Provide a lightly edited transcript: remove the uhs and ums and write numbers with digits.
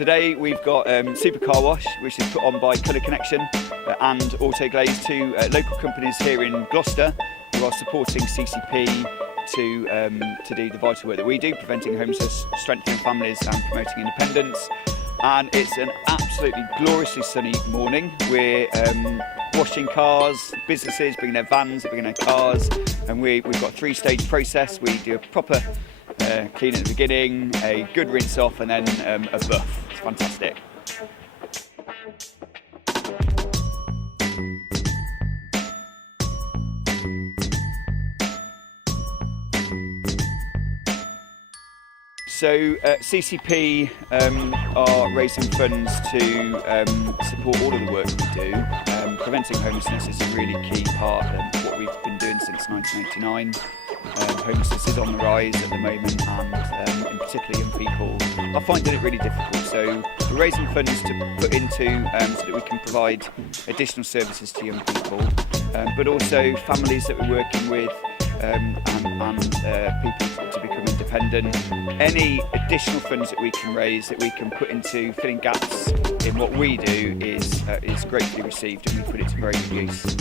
Today we've got Super Car Wash, which is put on by Colour Connection and Autoglaze, two local companies here in Gloucester who are supporting CCP to do the vital work that we do, preventing homelessness, strengthening families and promoting independence. And it's an absolutely gloriously sunny morning. We're washing cars, businesses bringing their vans, bringing their cars, and we've got a three-stage process. We do a proper clean at the beginning, a good rinse off, and then a buff. It's fantastic. So CCP are raising funds to support all of the work we do. Preventing homelessness is a really key part of what we've been doing since 1989. Homelessness is on the rise at the moment, and in particular young people are finding it really difficult. So we're raising funds to put into so that we can provide additional services to young people, but also families that we're working with and people to become independent. Any additional funds that we can raise that we can put into filling gaps in what we do is gratefully received, and we put it to very good use.